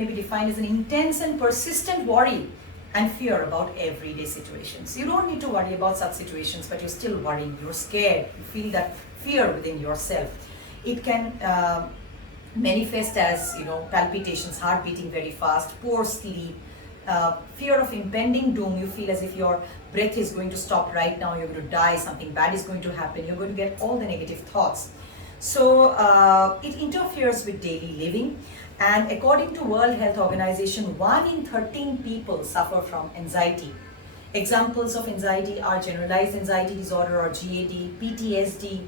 may be defined as an intense and persistent worry and fear about everyday situations. You don't need to worry about such situations, but you're still worrying, you're scared, you feel that fear within yourself. It can manifest as, palpitations, heart beating very fast, poor sleep, fear of impending doom. You feel as if your breath is going to stop right now, you're going to die, something bad is going to happen, you're going to get all the negative thoughts. So it interferes with daily living, and according to World Health Organization, 1 in 13 people suffer from anxiety. Examples of anxiety are generalized anxiety disorder or GAD, PTSD,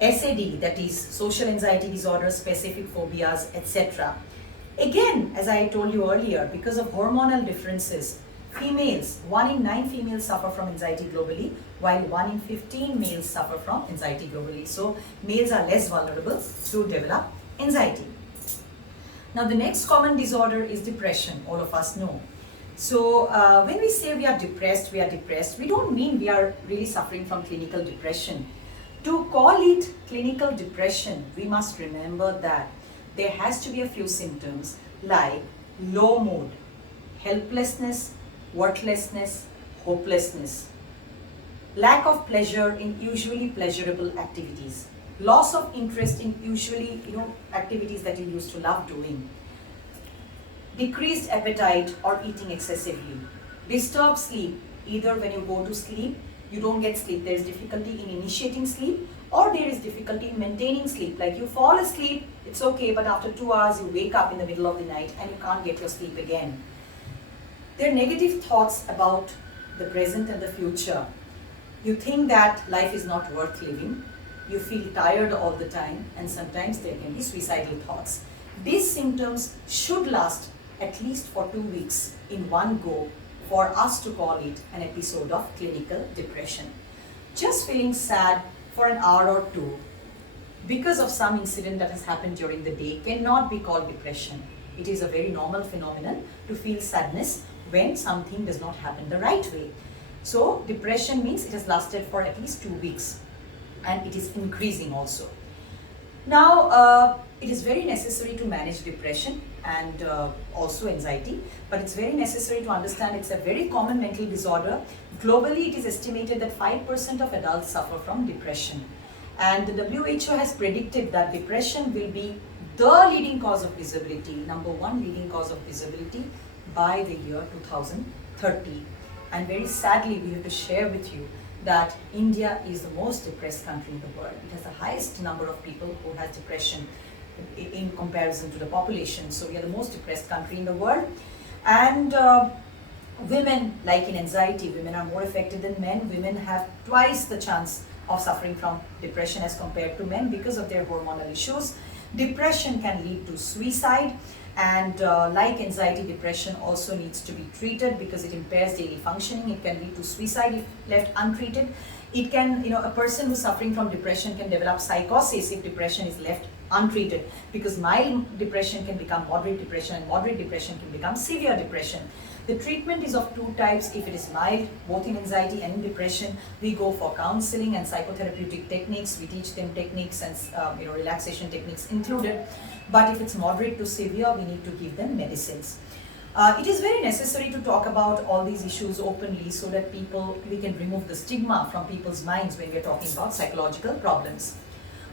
SAD, that is social anxiety disorder, specific phobias, etc. Again, as I told you earlier, because of hormonal differences, females, 1 in 9 females suffer from anxiety globally, while 1 in 15 males suffer from anxiety globally. So males are less vulnerable to develop anxiety. Now the next common disorder is depression, all of us know. So when we say we are depressed, we don't mean we are really suffering from clinical depression. To call it clinical depression, we must remember that there has to be a few symptoms like low mood, helplessness, worthlessness, hopelessness, lack of pleasure in usually pleasurable activities, loss of interest in usually activities that you used to love doing, decreased appetite or eating excessively, disturbed sleep. Either when you go to sleep, you don't get sleep, there is difficulty in initiating sleep, or there is difficulty in maintaining sleep. Like you fall asleep, it's okay, but after 2 hours you wake up in the middle of the night and you can't get your sleep again. There are negative thoughts about the present and the future. You think that life is not worth living. You feel tired all the time, and sometimes there can be suicidal thoughts. These symptoms should last at least for 2 weeks in one go for us to call it an episode of clinical depression. Just feeling sad for an hour or two because of some incident that has happened during the day cannot be called depression. It is a very normal phenomenon to feel sadness when something does not happen the right way. So depression means it has lasted for at least 2 weeks and it is increasing also. Now, it is very necessary to manage depression and also anxiety, but it's very necessary to understand it's a very common mental disorder. Globally, it is estimated that 5% of adults suffer from depression. And the WHO has predicted that depression will be the leading cause of disability, number 1 leading cause of disability by the year 2030. And very sadly, we have to share with you that India is the most depressed country in the world. It has the highest number of people who has depression in comparison to the population. So we are the most depressed country in the world. And women, like in anxiety, women are more affected than men. Women have twice the chance of suffering from depression as compared to men because of their hormonal issues. Depression can lead to suicide, and like anxiety, depression also needs to be treated because it impairs daily functioning. It can lead to suicide if left untreated. It can, a person who's suffering from depression can develop psychosis if depression is left untreated, because mild depression can become moderate depression and moderate depression can become severe depression. The treatment is of 2 types. If it is mild, both in anxiety and in depression, we go for counseling and psychotherapeutic techniques. We teach them techniques and relaxation techniques included. But if it's moderate to severe, we need to give them medicines. It is very necessary to talk about all these issues openly so that we can remove the stigma from people's minds when we're talking about psychological problems.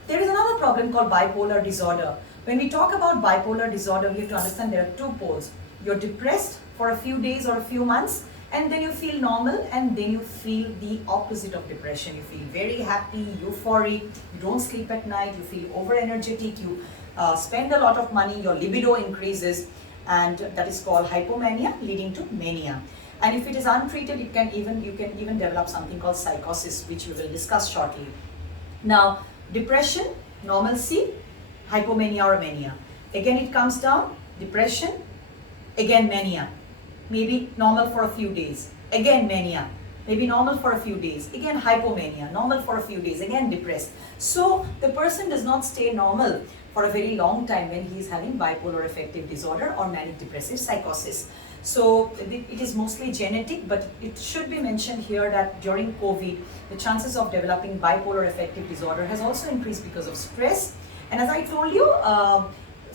There is another problem called bipolar disorder. When we talk about bipolar disorder, we have to understand there are 2 poles. You're depressed for a few days or a few months, and then you feel normal, and then you feel the opposite of depression. You feel very happy, euphoric, you don't sleep at night, you feel over energetic, you spend a lot of money, your libido increases, and that is called hypomania, leading to mania. And if it is untreated, you can even develop something called psychosis, which we will discuss shortly. Now, depression, normalcy, hypomania or mania. Again, it comes down, depression, again mania. Maybe normal for a few days, again mania. Maybe normal for a few days, again hypomania, normal for a few days, again depressed. So the person does not stay normal for a very long time when he is having bipolar affective disorder or manic depressive psychosis. So it is mostly genetic, but it should be mentioned here that during COVID, the chances of developing bipolar affective disorder has also increased because of stress. And as I told you,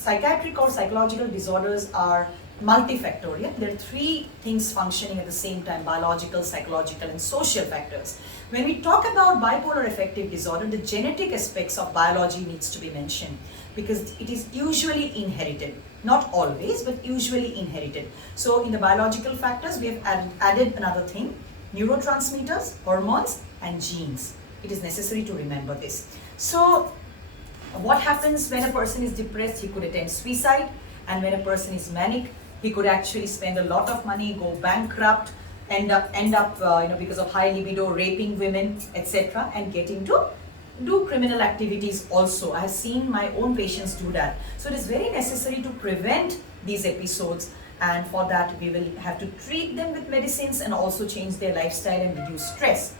psychiatric or psychological disorders are multifactorial. There are three things functioning at the same time: biological, psychological, and social factors. When we talk about bipolar affective disorder, the genetic aspects of biology needs to be mentioned because it is usually inherited. Not always, but usually inherited. So in the biological factors, we have added another thing: neurotransmitters, hormones, and genes. It is necessary to remember this. So what happens when a person is depressed? He could attempt suicide, and when a person is manic, he could actually spend a lot of money, go bankrupt, end up because of high libido, raping women, etc., and getting to do criminal activities also. I have seen my own patients do that. So it is very necessary to prevent these episodes, and for that we will have to treat them with medicines and also change their lifestyle and reduce stress.